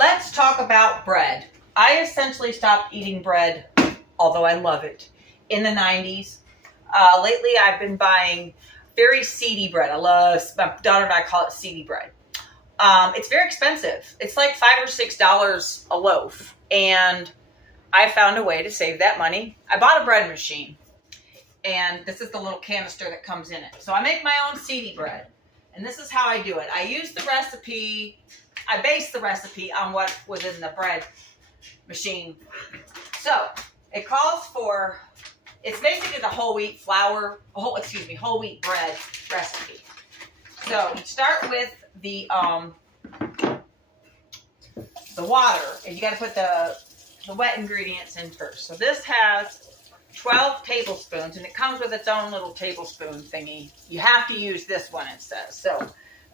let's talk about bread. I essentially stopped eating bread, although I love it, in the 90s. Lately, I've been buying very seedy bread. My daughter and I call it seedy bread. It's very expensive. It's like $5 or $6 a loaf. And I found a way to save that money. I bought a bread machine. And this is the little canister that comes in it. So I make my own seedy bread. And this is how I do it. I use the recipe. I base the recipe on what was in the bread machine. So it calls for, it's basically the whole wheat whole wheat bread recipe. So you start with the water, and you got to put the wet ingredients in first. So this has 12 tablespoons, and it comes with its own little tablespoon thingy. You have to use this one, it says. So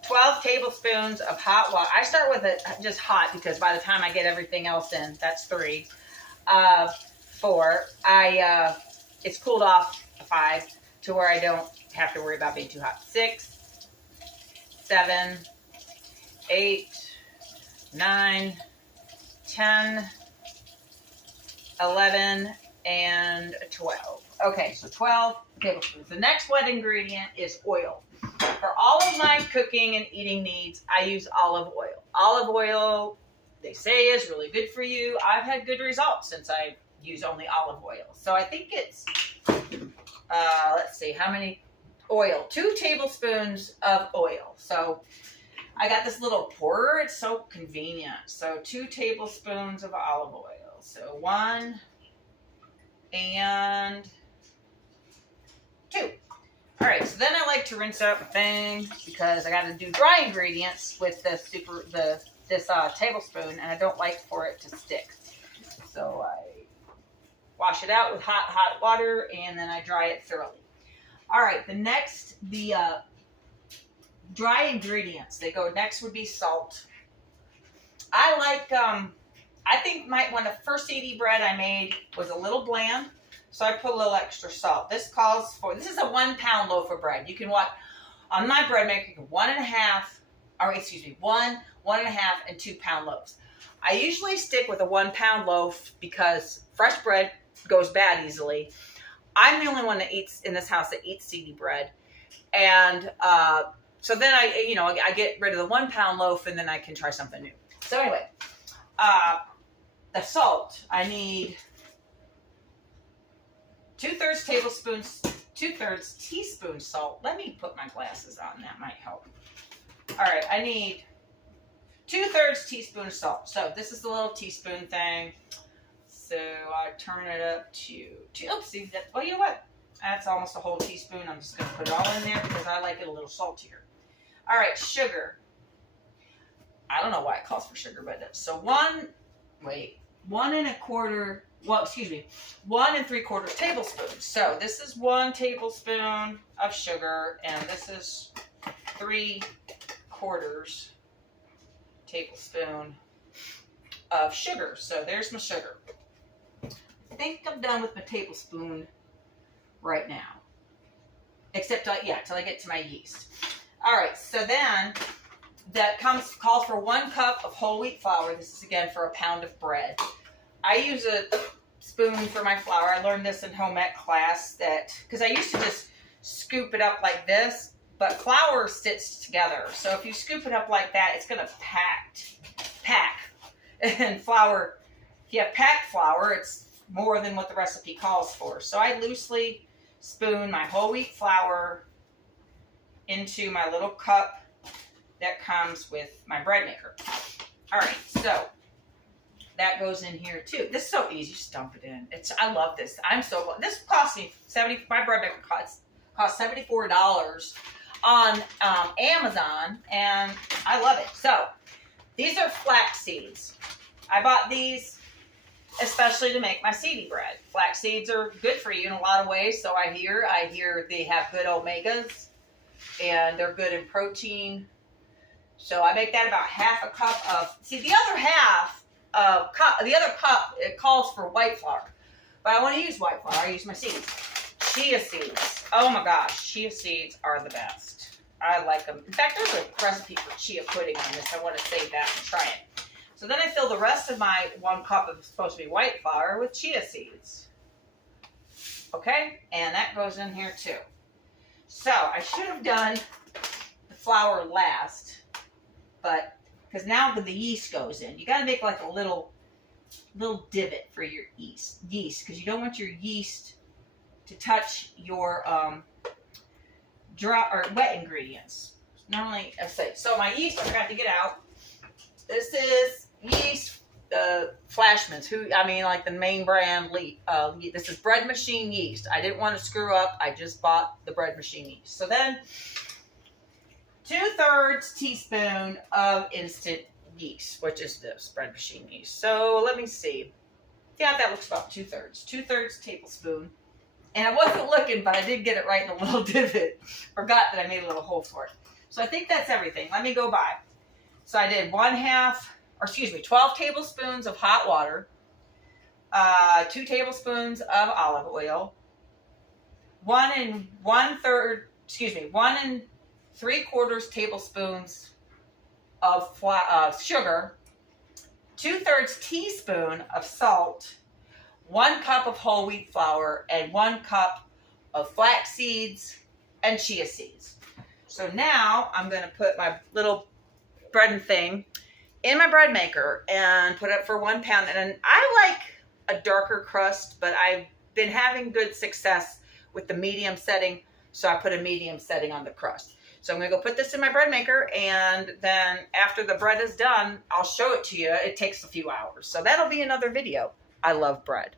12 tablespoons of hot water. I start with it just hot because by the time I get everything else in, that's 3. 4. It's cooled off 5 to where I don't have to worry about being too hot. 6, 7, 8, 9, 10, 11, and 12. Okay, so 12 tablespoons. The next wet ingredient is oil. For all of my cooking and eating needs, I use olive oil. Olive oil, they say, is really good for you. I've had good results since I use only olive oil. So I think it's, let's see, how many oil? 2 tablespoons of oil. So I got this little pourer. It's so convenient. So 2 tablespoons of olive oil. So 1 and 2. All right, so then I like to rinse out the thing because I got to do dry ingredients with this tablespoon, and I don't like for it to stick. So I wash it out with hot water, and then I dry it thoroughly. All right, the dry ingredients. Next would be salt. I like, I think when the first seedy bread I made was a little bland, so I put a little extra salt. This is a 1-pound loaf of bread. You can on my bread maker, 1.5, 1, 1.5, and 2-pound loaves. I usually stick with a 1-pound loaf because fresh bread goes bad easily. I'm the only one that eats in this house that eats seedy bread. And so then I get rid of the 1-pound loaf, and then I can try something new. So anyway, the salt, I need 2/3 teaspoon salt. Let me put my glasses on, that might help. All right, I need 2/3 teaspoon of salt. So this is the little teaspoon thing. So I turn it up to 2. Oops, see that? Well, you know what? That's almost a whole teaspoon. I'm just going to put it all in there because I like it a little saltier. All right, sugar. I don't know why it calls for sugar, but so 1 1 3/4 tablespoons. So this is 1 tablespoon of sugar, and this is 3/4 tablespoon of sugar. So there's my sugar. I think I'm done with my tablespoon right now. Except, till I get to my yeast. All right, so then that calls for 1 cup of whole wheat flour. This is again for a pound of bread. I use a spoon for my flour. I learned this in home ec class because I used to just scoop it up like this, but flour sits together. So if you scoop it up like that, it's going to pack. And flour, if you have packed flour, it's more than what the recipe calls for. So I loosely spoon my whole wheat flour into my little cup that comes with my bread maker. All right, so that goes in here too. This is so easy. Just dump it in. I love this. This cost me my bread maker cost $74 on Amazon, and I love it. So these are flax seeds. I bought these especially to make my seedy bread. Flax seeds are good for you in a lot of ways. So I hear they have good omegas, and they're good in protein. So I make that about half a cup of. See, the other cup, it calls for white flour, but I want to use white flour. I use my seeds. Chia seeds. Oh my gosh, chia seeds are the best. I like them. In fact, there's a recipe for chia pudding on this. I want to save that and try it. So then I fill the rest of my 1 cup of supposed to be white flour with chia seeds. Okay, and that goes in here too. So I should have done the flour last, but because now the yeast goes in, you got to make like a little divot for your yeast because you don't want your yeast to touch your dry or wet ingredients. Normally, I say so. My yeast I forgot to get out. This is yeast, Flashman's. Like the main brand. This is bread machine yeast. I didn't want to screw up. I just bought the bread machine yeast. So then, 2/3 teaspoon of instant yeast, which is this bread machine yeast. So let me see. Yeah, that looks about 2/3. 2/3 tablespoon. And I wasn't looking, but I did get it right in a little divot. Forgot that I made a little hole for it. So I think that's everything. Let me go by. So I did 12 tablespoons of hot water, 2 tablespoons of olive oil, 1 3/4 tablespoons of sugar, 2/3 teaspoon of salt, 1 cup of whole wheat flour, and 1 cup of flax seeds and chia seeds. So now I'm going to put my little bread thing in my bread maker and put it for 1 pound. And I like a darker crust, but I've been having good success with the medium setting, so I put a medium setting on the crust. So I'm going to go put this in my bread maker, and then after the bread is done, I'll show it to you. It takes a few hours. So that'll be another video. I love bread.